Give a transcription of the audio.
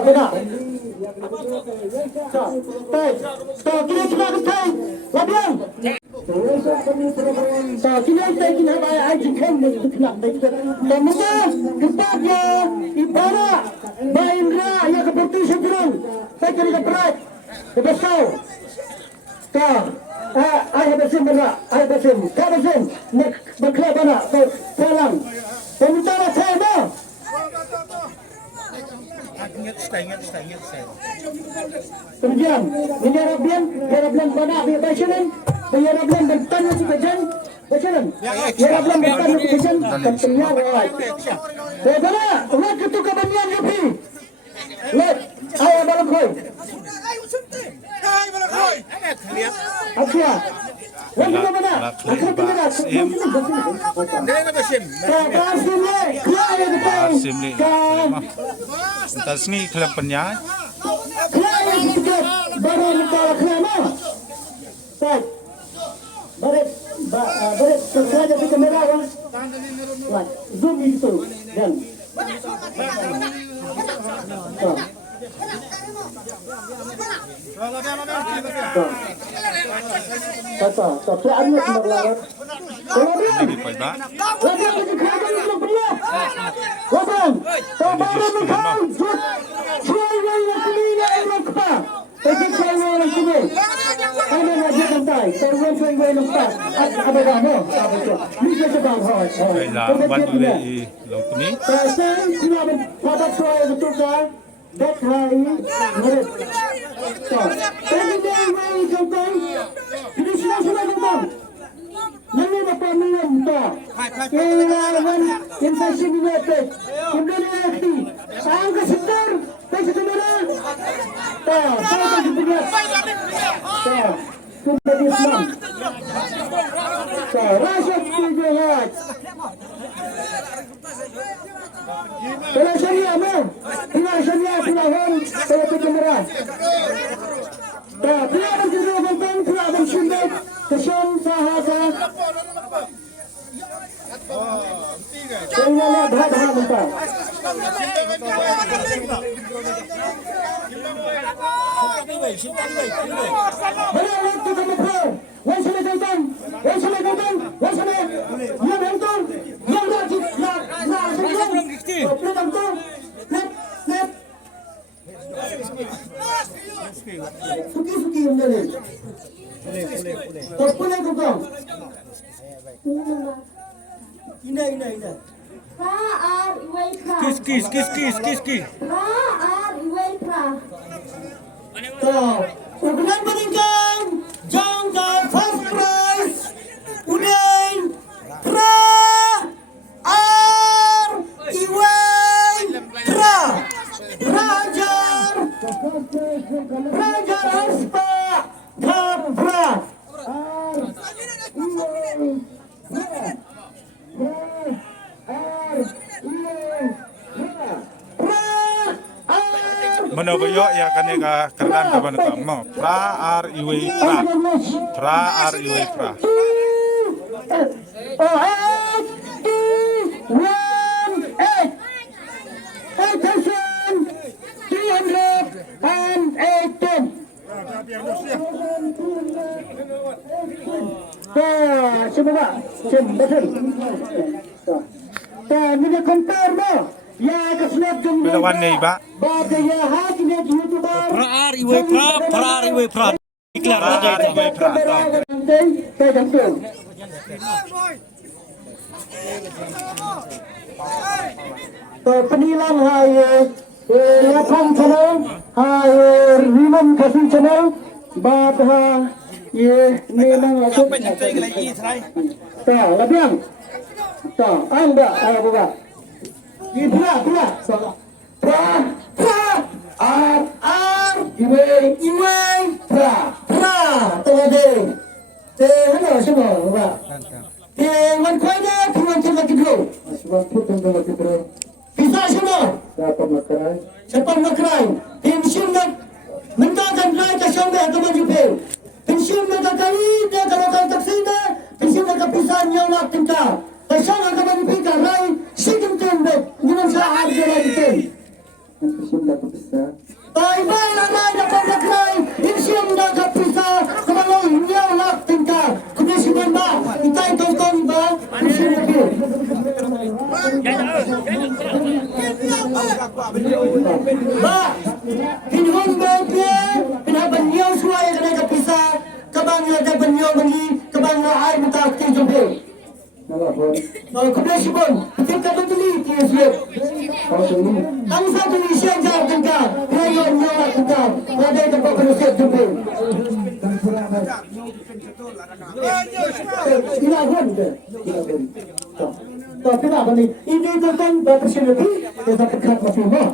benar. Baik. Kita cuba betul. Labian. Kita kita bayar haji kan nak kemudian kepada ibarat baindra yang seperti sebelum saya kira berat besar ayah besim benar ayah besim kabesim berkelab benar salam peminta saya kemudian menyerapkan benar bebasan menyerapkan bertanya sebagian betul menyerapkan bertanya sebagian katanya wah benar umat itu kebanyakan lebih let ayah balam koi Akia wala mana akan kita sim tas ni kelapannya baru kita kelama baik baret saja di kamera wah zoom itu dan kata tapi anu sebenarnya kalau dia lagi kerja belum pernah wabang baru mekan cuai yang kini orang kata tapi cuai orang kini kami lagi santai terus cuai orang kata apa dah no apa tu ni je bang hoi bantu di laut ni saya tidak pada cuai betul kan dohkha merit tapi dia yang contoh ini sudah contoh nanti bapa minum tu yang infeksi diabetes kemudian hati angka sekitar pesa sebenarnya saya juga kemudian Islam rasa tiga kalau syariah mau, bila syariah pilihan saya pemerintah. Bila berjaya bentang, bila bersyukur, kesan sahaja. Saya nak berhadap bentang. Bila waktu kemudian, wasana bentang, wasana bentang, wasana yang bentang, yang wajib, Suki yang mana? Boleh kau. Ina. Kis. Ukuran peningkang, jangka first prize, udain, Raja Aspa Kapra Mana boyo ya kaneka kerdan kapan ka mo pra ar iwe pra Semua, betul. Kita compare mo. Ya keslap jumlah. Belawan ni ba? Baca ya hati ni YouTuber. Pra iwe pra. Iklar pra iwe pra. Saya jantung. Penilang hai lapang channel, hai Rimam Khasi channel, badha ye memang aku. Tak, labiang. Tak, anda ayah buka. Ini pula. Ar, iwe, pra. Tengah deh. Hello semua, buka. Wan Khwai dia tuan cepat tidur. Sebab tu tengah tidur. Bisa semua. Siapa makrai? Pensiun nak mentakan naik ke sampai ke Majipil. Pensiun nak kali dia kalau kau taksi dah. Pensiun nak pisah yang nak tinggal. Pasal nak Majipil rai sikit tembok. Dengan sahaja dia lagi. Tay bay na na pomlakrai, insyam na kapisa, kamalong nyaw lak tingka, kumisipan ba, itay tongtong ba, insyam na po. Ba, pinhong bangke, pinabanyaw suwaya ka na kapisa, kabang na dabanyaw bangi, kabang na ay matak tingka po. Kumisipan, tingka tutuloy, tingka ang satu ni siya jawab tingka, ngayon nyaw lak tingka, wadai tempat penusik jumpa. Ilawan ke? Tapi apa ni? Ini tentang berpersiapan, kita dekat masih mah.